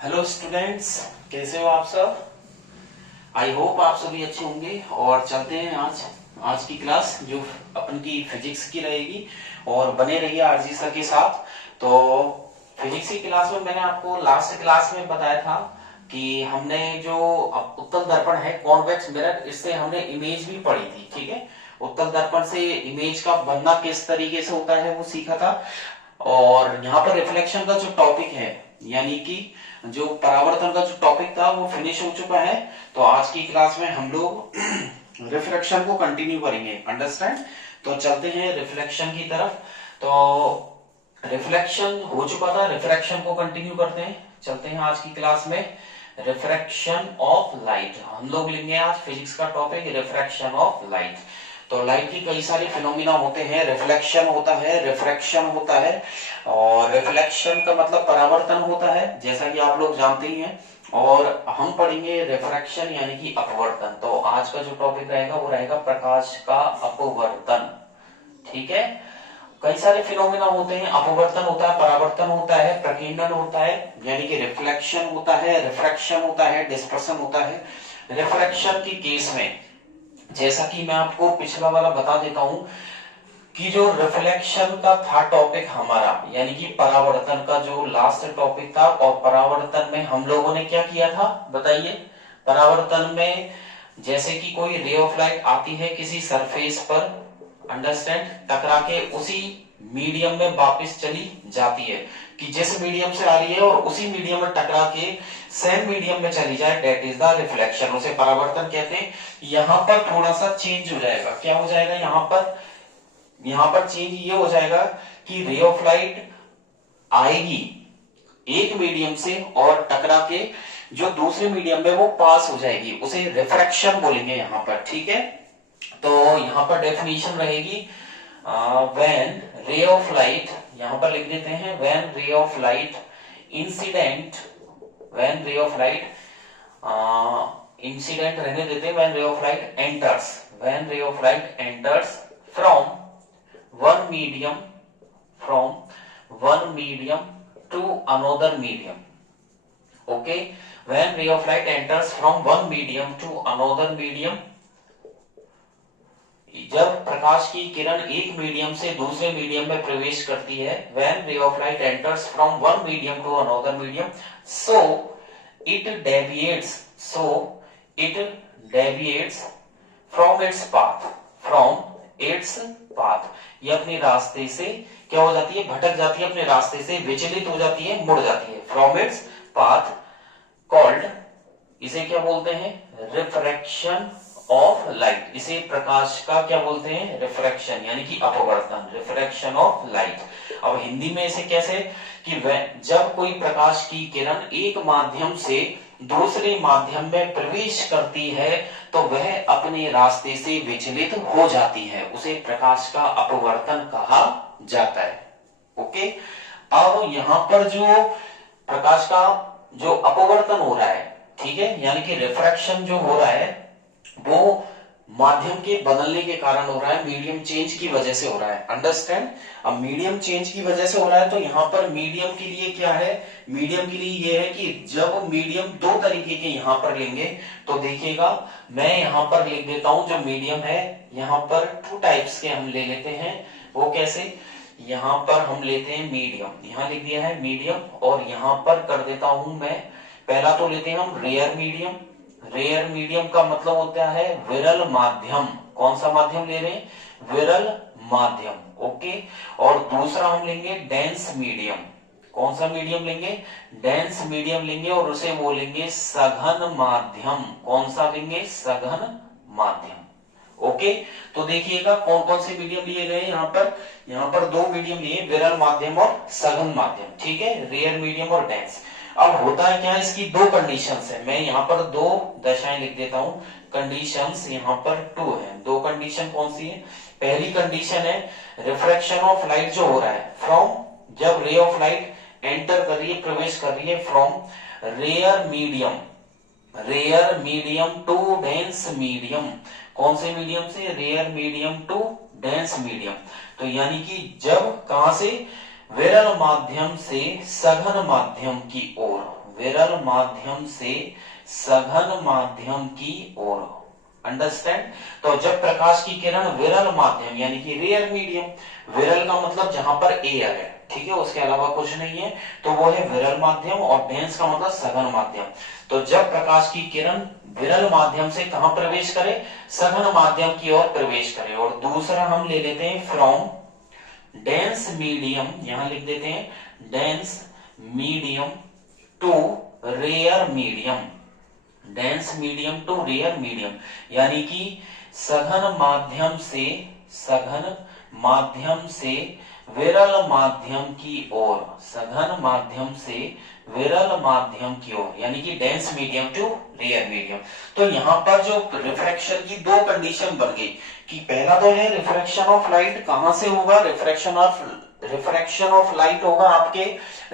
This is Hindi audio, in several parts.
हेलो स्टूडेंट्स, कैसे हो आप सब। आई होप आप सभी अच्छे होंगे। और चलते हैं आज की क्लास जो अपन की फिजिक्स की रहेगी, और बने रहिए आरजी सर के साथ। तो फिजिक्स की क्लास में मैंने आपको लास्ट क्लास में बताया था कि हमने जो उत्तल दर्पण है कॉन्वेक्स मिरर, इससे हमने इमेज भी पढ़ी थी। ठीक है, उत्तल दर्पण से इमेज का बनना किस तरीके से होता है वो सीखा था। और यहाँ पर रिफ्लेक्शन का जो टॉपिक है, यानी कि जो परावर्तन का जो टॉपिक था वो फिनिश हो चुका है। तो आज की क्लास में हम लोग रिफ्लेक्शन को कंटिन्यू करेंगे। अंडरस्टैंड। तो चलते हैं रिफ्लेक्शन की तरफ। तो रिफ्लेक्शन हो चुका था, रिफ्रैक्शन को कंटिन्यू करते हैं। चलते हैं आज की क्लास में रिफ्रैक्शन ऑफ लाइट। हम लोग लेंगे आज फिजिक्स का टॉपिक रिफ्रैक्शन ऑफ लाइट। तो लाइट की कई सारे फिनोमिना होते हैं। रिफ्लेक्शन होता है, रिफ्रैक्शन होता है, और रिफ्लेक्शन का मतलब परावर्तन होता है, जैसा कि आप लोग जानते ही हैं। और हम पढ़ेंगे रिफ्रैक्शन यानी कि अपवर्तन। तो आज का जो टॉपिक रहेगा वो रहेगा प्रकाश का अपवर्तन। ठीक है, कई सारे फिनोमिना होते हैं। अपवर्तन होता है, परावर्तन होता है, प्रकीर्णन होता है यानी कि रिफ्लेक्शन होता है, रिफ्रैक्शन होता है, डिस्पर्सन होता है। रिफ्रैक्शन की केस में जैसा कि मैं आपको पिछला वाला बता देता हूं कि जो रिफ्लेक्शन का था टॉपिक हमारा, यानी कि परावर्तन का जो लास्ट टॉपिक था, और परावर्तन में हम लोगों ने क्या किया था बताइए। परावर्तन में जैसे कि कोई रे ऑफ लाइट आती है किसी सरफेस पर, अंडरस्टैंड, टकरा के उसी मीडियम में वापस चली जाती है, कि जिस मीडियम से आ रही है और उसी मीडियम में टकरा के सेम मीडियम में चली जाए, दैट इज द रिफ्लेक्शन। उसे परावर्तन कहते हैं। यहां पर थोड़ा सा चेंज हो जाएगा। क्या हो जाएगा यहां पर चेंज ये हो जाएगा कि रे ऑफ लाइट आएगी एक मीडियम से और टकरा के जो दूसरे मीडियम में वो पास हो जाएगी, उसे रिफ्रैक्शन बोलेंगे यहां पर। ठीक है, तो यहां पर डेफिनेशन रहेगी व्हेन रे ऑफ लाइट, यहां पर लिख देते हैं when ray of light incident, when ray of light incident रहने देते हैं, when ray of light enters, when ray of light enters from one medium, from one medium to another medium. Okay, when ray of light enters from one medium to another medium, जब प्रकाश की किरण एक मीडियम से दूसरे मीडियम में प्रवेश करती है, when ray of light enters from one medium to another medium, so it deviates, so it deviates from its path, from its path, ये अपने रास्ते से क्या हो जाती है, भटक जाती है, अपने रास्ते से विचलित हो जाती है, मुड़ जाती है। फ्रॉम इट्स पाथ कॉल्ड, इसे क्या बोलते हैं, रिफ्रैक्शन ऑफ लाइट। इसे प्रकाश का क्या बोलते हैं, रिफ्रैक्शन यानी कि अपवर्तन, रिफ्रैक्शन ऑफ लाइट। अब हिंदी में इसे कैसे, कि जब कोई प्रकाश की किरण एक माध्यम से दूसरे माध्यम में प्रवेश करती है तो वह अपने रास्ते से विचलित हो जाती है, उसे प्रकाश का अपवर्तन कहा जाता है। ओके, अब यहां पर जो प्रकाश का जो अपवर्तन हो रहा है, ठीक है, यानी कि रिफ्रैक्शन जो हो रहा है वो माध्यम के बदलने के कारण हो रहा है, मीडियम चेंज की वजह से हो रहा है। अंडरस्टैंड। अब मीडियम चेंज की वजह से हो रहा है तो यहां पर मीडियम के लिए क्या है, मीडियम के लिए ये है कि जब मीडियम दो तरीके के यहां पर लेंगे, तो देखिएगा मैं यहां पर लिख देता हूं जो मीडियम है, यहां पर टू टाइप्स के हम ले लेते हैं। वो कैसे, यहां पर हम लेते हैं मीडियम, यहां लिख दिया है मीडियम, और यहां पर कर देता हूं मैं, पहला तो लेते हैं हम रेयर मीडियम। रेयर मीडियम का मतलब होता है विरल माध्यम। कौन सा माध्यम ले रहे हैं, विरल माध्यम। ओके, और दूसरा हम लेंगे डेंस मीडियम। कौन सा मीडियम लेंगे, डेंस मीडियम लेंगे, और उसे बोलेंगे सघन माध्यम। कौन सा लेंगे, सघन माध्यम। ओके, तो देखिएगा कौन कौन से मीडियम लिए गए यहाँ पर दो मीडियम लिए, विरल माध्यम और सघन माध्यम। ठीक है, रेयर मीडियम और डेंस। अब होता है क्या, इसकी दो कंडीशंस है, मैं यहाँ पर दो दशाएं लिख देता हूं। कंडीशंस यहाँ पर टू है। दो कंडीशन कौन सी है, पहली कंडीशन है रिफ्रैक्शन ऑफ लाइट जो हो रहा है फ्रॉम, जब रे ऑफ लाइट एंटर कर रही है, प्रवेश कर रही है, from rare medium, rare medium to dense medium. कौन से मीडियम से, rare medium to dense medium. तो यानी कि जब कहां से, विरल माध्यम से सघन माध्यम की ओर, विरल माध्यम से सघन माध्यम की ओर। अंडरस्टैंड। तो जब प्रकाश की किरण विरल माध्यम यानी कि रेयर मीडियम, विरल का मतलब जहां पर एयर है, ठीक है, उसके अलावा कुछ नहीं है, तो वो है विरल माध्यम, और डेंस का मतलब सघन माध्यम। तो जब प्रकाश की किरण विरल माध्यम से कहां प्रवेश करे, सघन माध्यम की ओर प्रवेश करे। और दूसरा हम ले लेते हैं फ्रॉम डेंस मीडियम, यहां लिख देते हैं dense medium to rare medium, dense medium to rare medium, यानी कि सघन माध्यम से, सघन माध्यम से विरल माध्यम की ओर, सघन माध्यम से विरल माध्यम की ओर, यानी कि dense medium to rare medium. तो यहां पर जो रिफ्रैक्शन की दो कंडीशन बन गई कि पहला तो है रिफ्रैक्शन ऑफ लाइट कहां से होगा, रिफ्रैक्शन ऑफ लाइट होगा आपके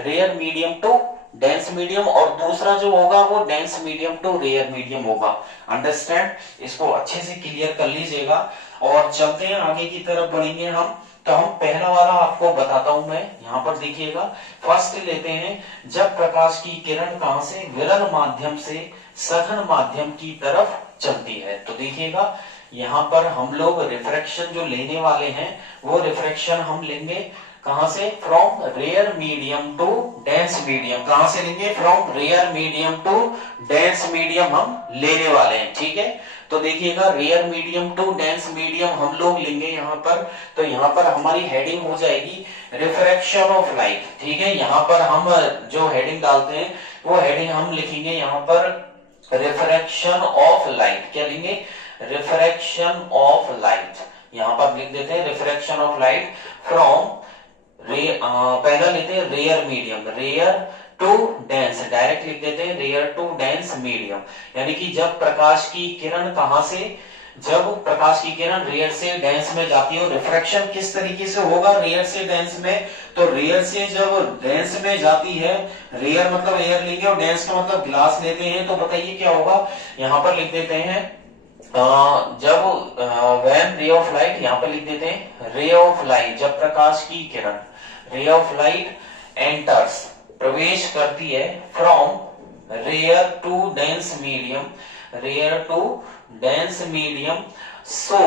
rare medium to dense medium, और दूसरा जो होगा वो dense medium to rare medium होगा। अंडरस्टैंड, इसको अच्छे से क्लियर कर लीजिएगा और चलते हैं आगे की तरफ बढ़ेंगे हम। तो हम पहला वाला आपको बताता हूं मैं, यहां पर देखिएगा। फर्स्ट लेते हैं, जब प्रकाश की किरण कहां से, विरल माध्यम से सघन माध्यम की तरफ चलती है। तो देखिएगा यहां पर हम लोग रिफ्रैक्शन जो लेने वाले हैं वो रिफ्रैक्शन हम लेंगे कहां से, from rare medium to dense medium. कहां से लेंगे, from rare medium to dense medium हम लेने वाले हैं, ठीक है। तो देखिएगा rare medium to dense medium हम लोग लेंगे यहां पर। तो यहां पर हमारी हेडिंग हो जाएगी रिफ्रैक्शन ऑफ लाइट, ठीक है। यहां पर हम जो हेडिंग डालते हैं वो हेडिंग हम लिखेंगे यहां पर रिफ्रैक्शन ऑफ लाइट। क्या लेंगे, रिफ्रैक्शन ऑफ लाइट, यहां पर लिख देते हैं रिफ्रैक्शन ऑफ लाइट फ्रॉम पहला लेते हैं rare medium, rare to dense, direct लिख देते हैं रेयर टू डेंस मीडियम, यानी कि जब प्रकाश की किरण कहां से, जब प्रकाश की किरण रेयर से डेंस में जाती है, रिफ्रैक्शन किस तरीके से होगा रेयर से डेंस में, तो रेयर से जब डेंस में जाती है, रेयर मतलब एयर लेंगे और डेंस का मतलब ग्लास लेते हैं, तो बताइए क्या होगा, यहां पर लिख देते हैं जब व्हेन रे ऑफ लाइट, यहां पर लिख देते हैं रे ऑफ लाइट, जब प्रकाश की किरण रे ऑफ लाइट एंटर्स प्रवेश करती है from rare to dense medium, rare to dense medium, so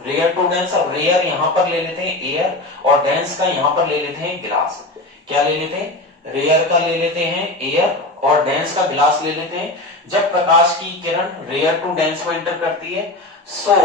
rare to dense, अब रेयर यहां पर ले लेते हैं एयर और डेंस का यहां पर ले लेते हैं ग्लास। क्या ले लेते हैं, रेयर का ले लेते हैं एयर और डेंस का ग्लास ले लेते हैं। जब प्रकाश की किरण रेयर टू डेंस में एंटर करती है, सो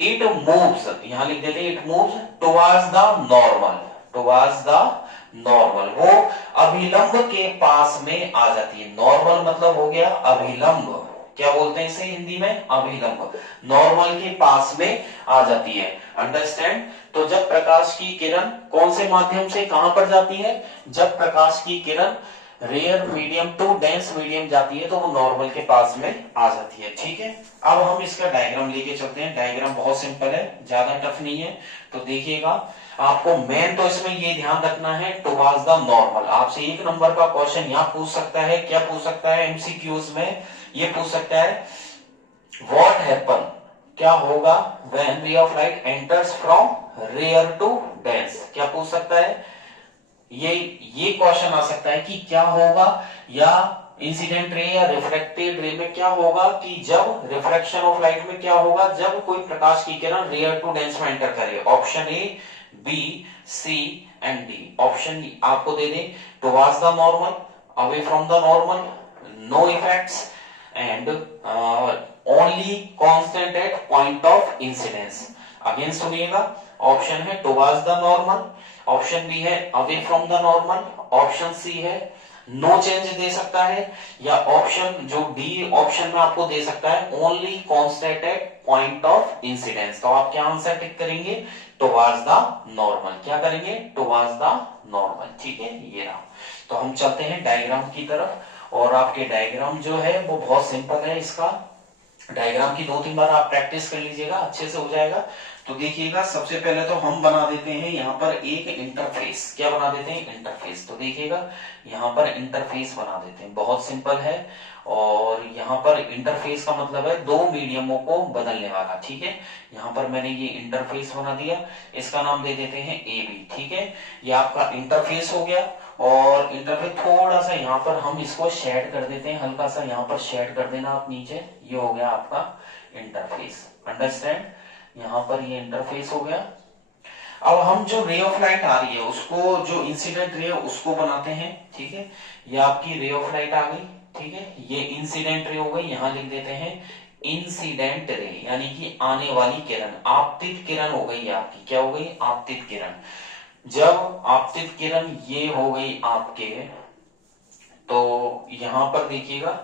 इट मूव्स, यहां लिख देते हैं it moves towards the normal, towards the normal, वो अभिलंब के पास में आ जाती है। नॉर्मल मतलब हो गया अभिलंब, क्या बोलते हैं इसे हिंदी में, अभिलंब, नॉर्मल के पास में आ जाती है। अंडरस्टैंड। तो जब प्रकाश की किरण कौन से माध्यम से कहां पर जाती है, जब प्रकाश की किरण rare medium to dense medium जाती है तो वो नॉर्मल के पास में आ जाती है, ठीक है। अब हम इसका डायग्राम लेके चलते हैं। डायग्राम बहुत सिंपल है, ज्यादा टफ नहीं है। तो देखिएगा आपको मेन तो इसमें ये ध्यान रखना है टुवर्ड्स द नॉर्मल। आपसे एक नंबर का क्वेश्चन यहाँ पूछ सकता है, क्या पूछ सकता है एमसीक्यूज में, ये पूछ सकता है व्हाट हैपन, क्या होगा when ray of light enters from rare to dense, क्या पूछ सकता है, ये क्वेश्चन आ सकता है कि क्या होगा, या इंसिडेंट रे या रिफ्लेक्टेड रे में क्या होगा कि जब रिफ्रैक्शन ऑफ लाइट में क्या होगा जब कोई प्रकाश की किरण रेयर टू डेंस में एंटर करे। Option A, B, C and D. Option आपको दे दे towards the normal, away from the normal, no effects and only constant at point of incidence. Again सुनिएगा, ऑप्शन है towards the normal, option B है away from the normal, option C है नो चेंज दे सकता है, या ऑप्शन जो डी ऑप्शन में आपको दे सकता है only constant at point of incidence. तो आप क्या आंसर टिक करेंगे, टुवर्ड्स द नॉर्मल। क्या करेंगे, टुवर्ड्स द नॉर्मल, ठीक है, ये रहा। तो हम चलते हैं डायग्राम की तरफ, और आपके डायग्राम जो है वो बहुत सिंपल है। इसका डायग्राम की 2-3 बार आप प्रैक्टिस कर लीजिएगा, अच्छे से हो जाएगा। तो देखिएगा सबसे पहले तो हम बना देते हैं यहाँ पर एक इंटरफेस। क्या बना देते हैं, इंटरफेस। तो देखिएगा यहाँ पर इंटरफेस बना देते हैं, बहुत सिंपल है। और यहाँ पर इंटरफेस का मतलब है दो मीडियमों को बदलने वाला, ठीक है। यहाँ पर मैंने ये इंटरफेस बना दिया, इसका नाम दे देते हैं ए बी, ठीक है। ये आपका इंटरफेस हो गया। और इंटरफेस थोड़ा सा यहाँ पर हम इसको शेड कर देते हैं, हल्का सा यहाँ पर शेड कर देना आप नीचे। ये हो गया आपका इंटरफेस, अंडरस्टैंड। यहाँ पर ये इंटरफेस हो गया। अब हम जो रे ऑफ लाइट आ रही है उसको, जो इंसिडेंट रे है उसको बनाते हैं, ठीक है। ये आपकी रे ऑफ लाइट आ गई, ठीक है। ये इंसिडेंट रे हो गई, यहां लिख देते हैं इंसिडेंट रे, यानी कि आने वाली किरण, आपतित किरण हो गई आपकी। क्या हो गई? आपतित किरण। जब आपतित किरण ये हो गई आपके, तो यहां पर देखिएगा,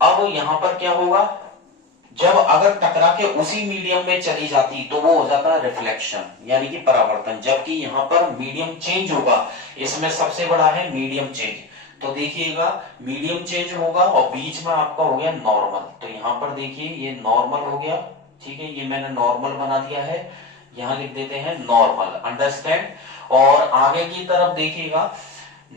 अब यहां पर क्या होगा, जब अगर टकरा के उसी मीडियम में चली जाती तो वो हो जाता है रिफ्लेक्शन, यानी कि परावर्तन। जबकि यहां पर मीडियम चेंज होगा, इसमें सबसे बड़ा है मीडियम चेंज। तो देखिएगा मीडियम चेंज होगा और बीच में आपका हो गया नॉर्मल। तो यहां पर देखिए ये नॉर्मल हो गया, ठीक है। ये मैंने नॉर्मल बना दिया है, यहां लिख देते हैं नॉर्मल, अंडरस्टैंड। और आगे की तरफ देखिएगा,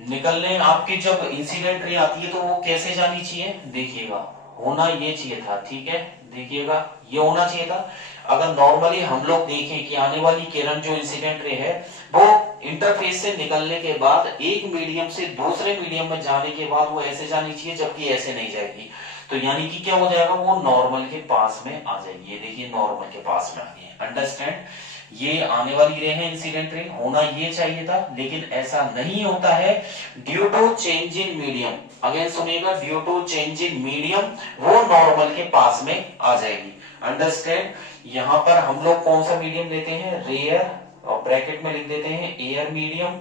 निकलने आपकी जब इंसिडेंट रे आती है तो वो कैसे जानी चाहिए, देखिएगा होना ये चाहिए था, ठीक है। देखिएगा ये होना चाहिए था। अगर नॉर्मली हम लोग देखें कि आने वाली किरण जो इंसिडेंट रे है वो इंटरफेस से निकलने के बाद एक मीडियम से दूसरे मीडियम में जाने के बाद वो ऐसे जानी चाहिए, जबकि ऐसे नहीं जाएगी। तो यानी कि क्या हो जाएगा, वो नॉर्मल के पास में आ जाएगी। ये देखिए नॉर्मल के पास में आ गई, अंडरस्टैंड। ये आने वाली रे है इंसिडेंट रे, होना ये चाहिए था, लेकिन ऐसा नहीं होता है due to change in medium. Again सुनिएगा, due to change in medium वो नॉर्मल के पास में आ जाएगी, अंडरस्टैंड। यहां पर हम लोग कौन सा मीडियम लेते हैं, रेयर, और ब्रैकेट में लिख देते हैं एयर मीडियम,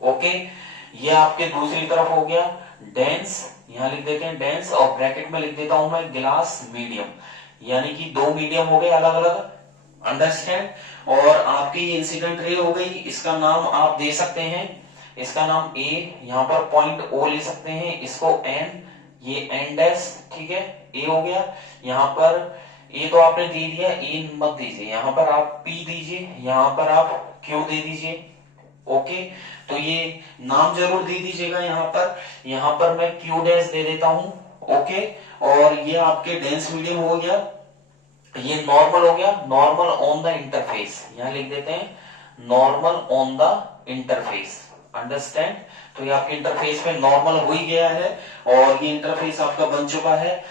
ओके। ये आपके दूसरी तरफ हो गया डेंस, यहां लिख देते हैं डेंस, और ब्रैकेट में लिख देता हूं मैं ग्लास मीडियम, यानी कि दो मीडियम हो गए अलग अलग, अंडरस्टैंड। और आपकी इंसिडेंट रे हो गई, इसका नाम आप दे सकते हैं, इसका नाम ए, यहां पर पॉइंट ओ ले सकते हैं, इसको एन, ये एन डैश, ठीक है। ए हो गया, यहां पर ए तो आपने दे दिया, ए मत दीजिए, यहां पर आप पी दीजिए, यहां पर आप क्यू दे दीजिए, ओके। तो ये नाम जरूर दे दीजिएगा यहां पर मैं क्यू डैश दे देता हूं, ओके। और ये आपके डेंस मीडियम हो गया, ये नॉर्मल हो गया, नॉर्मल ऑन द इंटरफेस, यहां लिख देते हैं normal on the interface, understand. तो ये आपके इंटरफेस पे नॉर्मल हो ही गया है, और ये इंटरफेस आपका बन चुका है।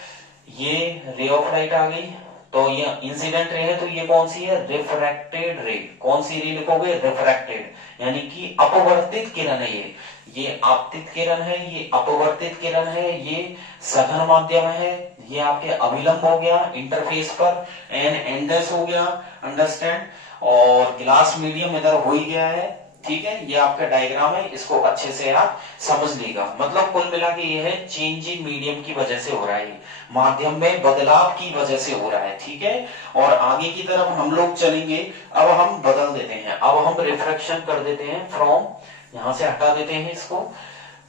ये रे ऑफ लाइट आ गई, तो ये इंसिडेंट रे है, तो ये कौन सी है, रिफ्रैक्टेड रे। कौन सी रे लिखोगे, रिफ्रैक्टेड, यानी कि अपवर्तित किरण है ये आपतित किरण है, ये अपवर्तित किरण है, ये सघन माध्यम है, ये आपके अभिलंब हो गया इंटरफेस पर, एन एंडस हो गया, अंडरस्टैंड। और ग्लास मीडियम इधर हो ही गया है, ठीक है। ये आपका डायग्राम है, इसको अच्छे से आप समझ लीजिएगा। मतलब कुल मिला के ये है चेंजिंग मीडियम की वजह से हो रहा है, माध्यम में बदलाव की वजह से हो रहा है, ठीक है। और आगे की तरफ हम लोग चलेंगे, अब हम बदल देते हैं, अब हम रिफ्रैक्शन कर देते हैं फ्रॉम, यहां से हटा देते हैं इसको।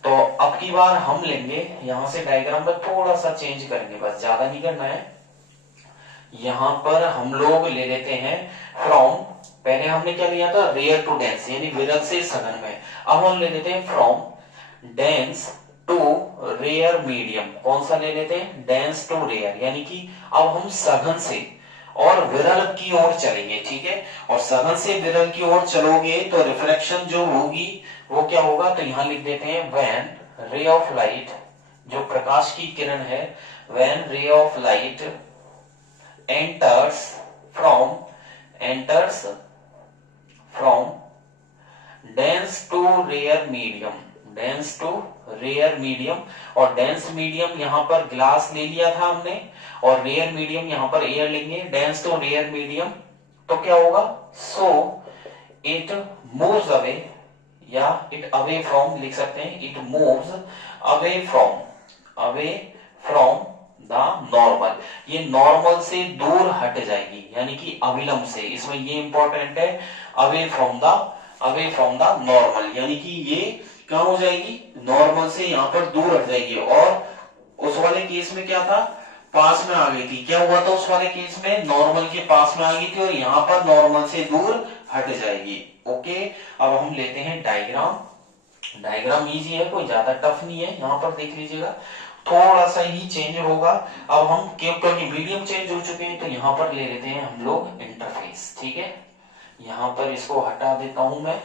तो अब की बार हम लेंगे, यहां से डायग्राम में थोड़ा सा चेंज करेंगे, बस ज्यादा नहीं करना है। यहां पर हम लोग ले लेते हैं फ्रॉम, पहले हमने क्या लिया था, रेयर टू डेंस, यानी विरल से सघन में। अब हम ले लेते हैं from dense to rare medium. कौन सा ले लेते हैं, डेंस टू रेयर, यानी कि अब हम सघन से और विरल की ओर चलेंगे, ठीक है। और सघन से विरल की ओर चलोगे तो रिफ्रैक्शन जो होगी वो क्या होगा, तो यहां लिख देते हैं व्हेन रे ऑफ लाइट, जो प्रकाश की किरण है, when ray of light enters from dense to rare medium, dense to rare medium। और dense medium यहां पर ग्लास ले लिया था हमने, और rare medium यहां पर एयर लेंगे, dense to rare medium। तो क्या होगा, so it moves away, या it away from लिख सकते हैं, it moves away from the normal, ये नॉर्मल से दूर हट जाएगी, यानी कि अविलंब से, इसमें ये इंपॉर्टेंट है, अवे फ्रॉम द नॉर्मल, यानी कि ये कहां हो जाएगी, नॉर्मल से यहां पर दूर हट जाएगी। और उस वाले केस में क्या था, पास में आ गई थी, क्या हुआ था उस वाले केस में, नॉर्मल के पास में आ गई थी, और यहां पर नॉर्मल से दूर हट जाएगी, ओके। अब हम लेते हैं डायग्राम, डायग्राम इजी है, कोई ज्यादा टफ नहीं है, यहां पर देख लीजिएगा थोड़ा सा ही चेंज होगा। अब हम क्योंकि मीडियम चेंज हो चुके हैं, तो यहां पर ले लेते हैं हम लोग इंटरफेस, ठीक है। यहां पर इसको हटा देता हूं मैं,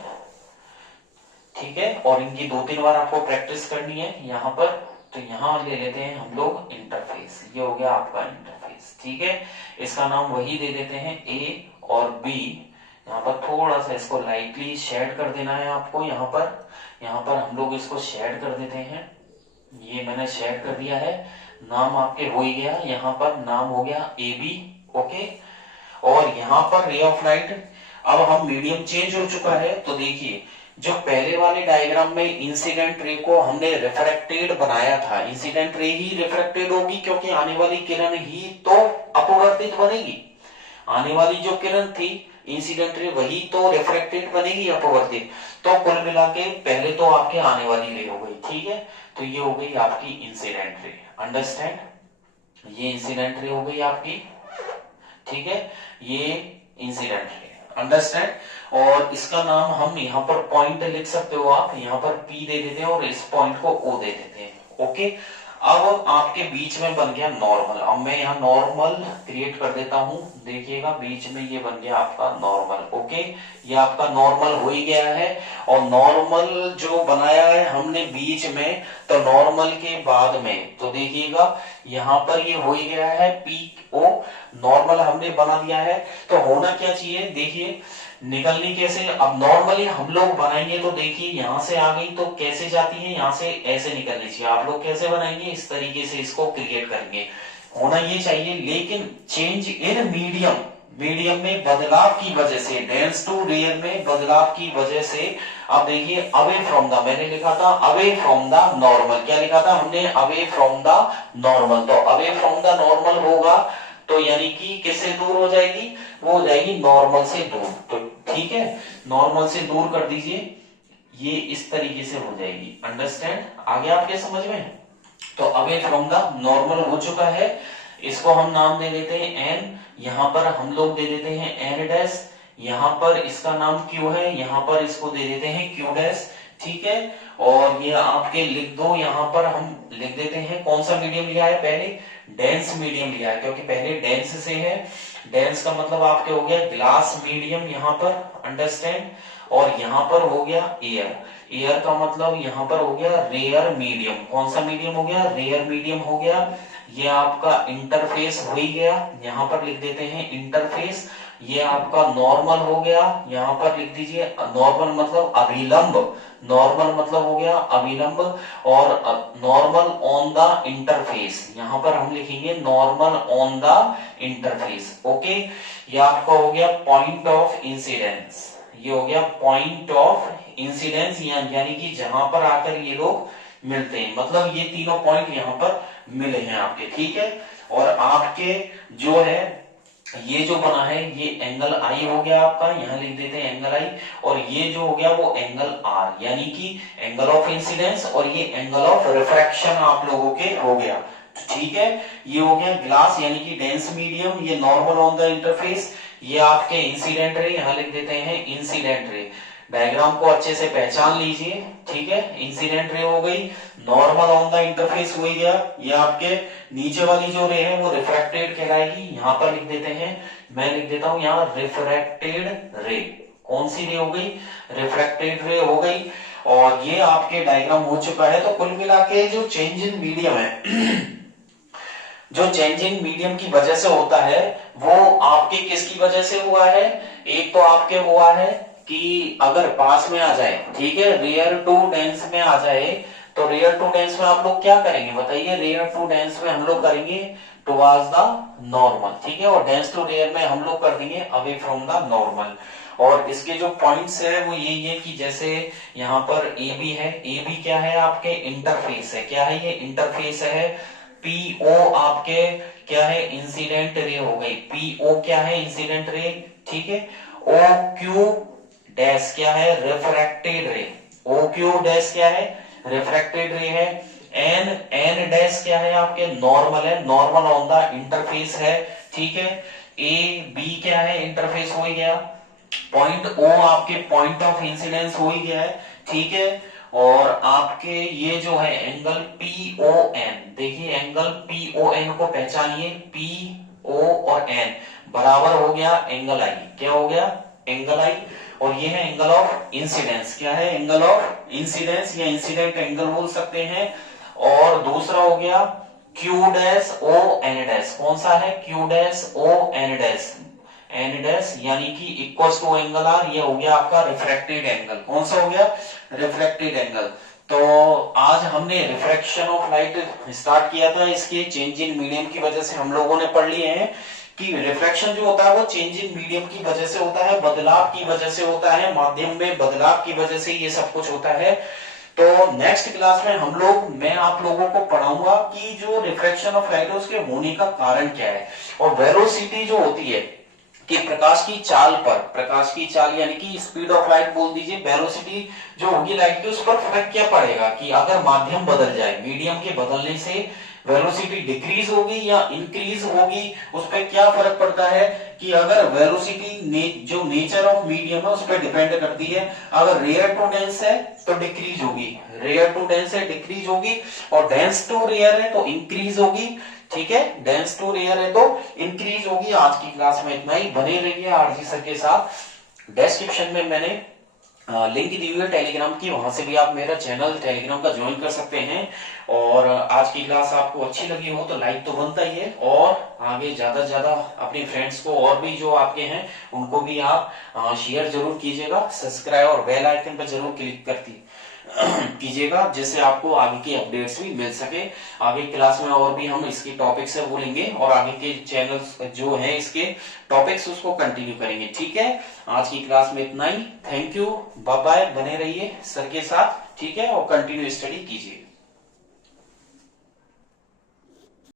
ठीक है, और इनकी 2-3 बार आपको प्रैक्टिस करनी है यहाँ पर। तो यहाँ ले लेते हैं हम लोग इंटरफेस, ये हो गया आपका इंटरफेस। ठीक है, इसका नाम वही दे देते हैं ए और बी। यहाँ पर थोड़ा सा इसको लाइटली शेड कर देना है आपको। यहाँ पर हम लोग इसको शेड कर देते हैं। ये मैंने शेड कर दिया है। नाम आपके हो ही गया, यहाँ पर नाम हो गया ए बी। ओके, और यहाँ पर रे ऑफ लाइट, अब हम मीडियम चेंज हो चुका है। तो देखिए, जो पहले वाले डायग्राम में इंसिडेंट रे को हमने रिफ्रैक्टेड बनाया था, इंसिडेंट रे ही रिफ्रैक्टेड होगी क्योंकि आने वाली किरण ही तो अपवर्तित बनेगी। आने वाली जो किरण थी इंसिडेंट रे, वही तो रिफ्रैक्टेड बनेगी, अपवर्तित। तो कुल मिला के पहले तो आपके आने वाली रे हो गई। ठीक है, तो ये हो गई आपकी इंसिडेंट रे। अंडरस्टैंड, ये इंसिडेंट रे हो गई आपकी। ठीक है, ये इंसिडेंट रे। अंडरस्टैंड, और इसका नाम हम यहाँ पर पॉइंट लिख सकते हो आप, यहाँ पर P दे देते हैं और इस पॉइंट को O दे देते हैं। ओके, अब आपके बीच में बन गया नॉर्मल। अब मैं यहाँ नॉर्मल क्रिएट कर देता हूं, देखिएगा बीच में ये बन गया आपका नॉर्मल। ओके, ये आपका नॉर्मल हो ही गया है। और नॉर्मल जो बनाया है हमने बीच में, तो नॉर्मल के बाद में तो देखिएगा यहाँ पर ये हो ही गया है PO, नॉर्मल हमने बना दिया है। तो होना क्या चाहिए, देखिए निकलनी कैसे। अब नॉर्मली हम लोग बनाएंगे तो देखिए यहां से आ गई तो कैसे जाती है, यहां से ऐसे निकलनी चाहिए। आप लोग कैसे बनाएंगे, इस तरीके से इसको क्रिएट करेंगे, होना ये चाहिए। लेकिन चेंज इन मीडियम, मीडियम में बदलाव की वजह से, डेंस टू रेयर में बदलाव की वजह से, अब देखिए अवे फ्रॉम द, मैंने लिखा था अवे फ्रॉम द नॉर्मल, क्या लिखा था हमने, अवे फ्रॉम द नॉर्मल। तो अवे फ्रॉम द नॉर्मल होगा तो यानी कि किससे दूर हो जाएगी, वो हो जाएगी नॉर्मल से दूर। तो ठीक है, नॉर्मल से दूर कर दीजिए, ये इस तरीके से हो जाएगी। अंडरस्टैंड, आ गया आपके समझ में। तो अवे फ्रॉम द नॉर्मल हो चुका है, इसको हम नाम दे देते हैं एन, यहाँ पर हम लोग दे देते हैं एन डैश, यहाँ पर इसका नाम क्यू है, यहाँ पर इसको दे देते हैं क्यू डैश। ठीक है, और ये आपके लिख दो, यहाँ पर हम लिख देते हैं कौन सा मीडियम लिया है, पहले डेंस मीडियम लिया है क्योंकि पहले डेंस से है। डेंस का मतलब आपके हो गया ग्लास मीडियम यहाँ पर। अंडरस्टैंड, और यहाँ पर हो गया एयर, एयर का मतलब यहाँ पर हो गया रेयर मीडियम। कौन सा मीडियम हो गया, रेयर मीडियम हो गया। ये आपका इंटरफेस हो ही गया, यहाँ पर लिख देते हैं इंटरफेस। ये आपका नॉर्मल हो गया, यहाँ पर लिख दीजिए नॉर्मल मतलब अभिलंब, नॉर्मल मतलब हो गया अभिलंब। और नॉर्मल ऑन द इंटरफेस, यहाँ पर हम लिखेंगे normal on the interface. Okay, ये आपका हो गया पॉइंट ऑफ इंसिडेंस, ये हो गया पॉइंट ऑफ इंसिडेंस, यानी कि जहां पर आकर ये लोग मिलते हैं, मतलब ये तीनों पॉइंट यहाँ पर मिले हैं आपके। ठीक है, और आपके जो है ये जो बना है ये एंगल आई हो गया आपका, यहाँ लिख देते हैं एंगल आई। और ये जो हो गया वो एंगल आर, यानी कि एंगल ऑफ इंसिडेंस, और ये एंगल ऑफ रिफ्रैक्शन आप लोगों के हो गया। तो ठीक है, ये हो गया ग्लास यानी कि डेंस मीडियम, ये नॉर्मल ऑन द इंटरफेस, ये आपके इंसिडेंट रे, यहाँ लिख देते हैं इंसिडेंट रे। डायग्राम को अच्छे से पहचान लीजिए। ठीक है, इंसिडेंट रे हो गई, नॉर्मल ऑन द इंटरफेस हो गया, ये आपके नीचे वाली जो रे है वो रिफ्रैक्टेड कहलाएगी। यहाँ पर लिख देते हैं, मैं लिख देता हूं यहाँ रिफ्रैक्टेड रे। कौन सी रे हो गई, रिफ्रैक्टेड रे हो गई। और ये आपके डायग्राम हो चुका है। तो कुल मिला के जो चेंज इन मीडियम है जो चेंजिंग मीडियम की वजह से होता है वो आपके किसकी वजह से हुआ है, एक तो आपके हुआ है कि अगर पास में आ जाए, ठीक है, रेयर टू डेंस में आ जाए, तो रेयर टू डेंस में आप लोग क्या करेंगे बताइए, रेयर टू डेंस में हम लोग करेंगे टुवर्ड्स द नॉर्मल। ठीक है, और डेंस टू रेयर में हम लोग कर देंगे अवे फ्रॉम द नॉर्मल। और इसके जो पॉइंट्स है वो यही है कि जैसे यहाँ पर ए बी है, ए बी क्या है आपके इंटरफेस है, क्या है ये इंटरफेस है। पीओ आपके क्या है, इंसिडेंट रे हो गई, पीओ क्या है इंसिडेंट रे। ठीक है, ओ क्यू डैश क्या है, रिफ्रैक्टेड रे, ओ क्यू डैश क्या है, रिफ्रैक्टेड रे है। एन एन डैश क्या है आपके, नॉर्मल है, नॉर्मल ऑन द इंटरफेस है। ठीक है, ए बी क्या है, इंटरफेस हो ही गया। पॉइंट ओ आपके पॉइंट ऑफ इंसिडेंस हो ही गया है। ठीक है, और आपके ये जो है एंगल PON, देखिए एंगल PON को पहचानिए, PO और N बराबर हो गया एंगल आई, क्या हो गया एंगल आई। और ये है एंगल ऑफ इंसिडेंस। क्या है? एंगल ऑफ इंसिडेंस या इंसिडेंट एंगल बोल सकते हैं। और दूसरा हो गया Q dash O N dash. कौन सा है? Q dash O N dash, N dash यानी कि इक्वल टू एंगल आर। ये हो गया आपका रिफ्रैक्टेड एंगल। कौन सा हो गया? Refracted angle. तो आज हमने रिफ्रैक्शन ऑफ लाइट स्टार्ट किया था। इसके चेंज इन मीडियम की वजह से हम लोगों ने पढ़ लिए हैं कि रिफ्रैक्शन जो होता है वो चेंज इन मीडियम की वजह से होता है, बदलाव की वजह से होता है, माध्यम में बदलाव की वजह से ये सब कुछ होता है। तो नेक्स्ट क्लास में मैं आप लोगों को पढ़ाऊंगा कि जो रिफ्रैक्शन ऑफ लाइट है उसके होने का कारण क्या है। और वेलोसिटी जो होती है कि प्रकाश की चाल पर, प्रकाश की चाल यानी कि स्पीड ऑफ लाइट बोल दीजिए, वेलोसिटी जो होगी लाइट की उस पर फर्क क्या पड़ेगा कि अगर माध्यम बदल जाए, मीडियम के बदलने से वेलोसिटी डिक्रीज होगी या इंक्रीज होगी, उस पर क्या फर्क पड़ता है कि अगर वेलोसिटी जो नेचर ऑफ मीडियम है उस पर डिपेंड करती है। अगर रेयर टू डेंस है तो डिक्रीज होगी, रेयर टू डेंस है डिक्रीज होगी, और डेंस टू रेयर है तो इंक्रीज होगी। ठीक है, डेंस टू रेयर है तो इंक्रीज होगी। आज की क्लास में इतना ही। बने रहिए आरजी सर के साथ। डिस्क्रिप्शन में मैंने लिंक दी हुई है टेलीग्राम की, वहां से भी आप मेरा चैनल टेलीग्राम का ज्वाइन कर सकते हैं। और आज की क्लास आपको अच्छी लगी हो तो लाइक तो बनता ही है, और आगे ज्यादा से ज्यादा अपने फ्रेंड्स को और भी जो आपके हैं उनको भी आप शेयर जरूर कीजिएगा। सब्सक्राइब और बेल आइकन पर जरूर क्लिक करती कीजिएगा, जिससे आपको आगे की अपडेट्स भी मिल सके। आगे क्लास में और भी हम इसके टॉपिक्स से बोलेंगे और आगे के चैनल्स जो है इसके टॉपिक्स उसको कंटिन्यू करेंगे। ठीक है, आज की क्लास में इतना ही। Thank you, bye bye. बने रहिए सर के साथ। ठीक है, और कंटिन्यू स्टडी कीजिए।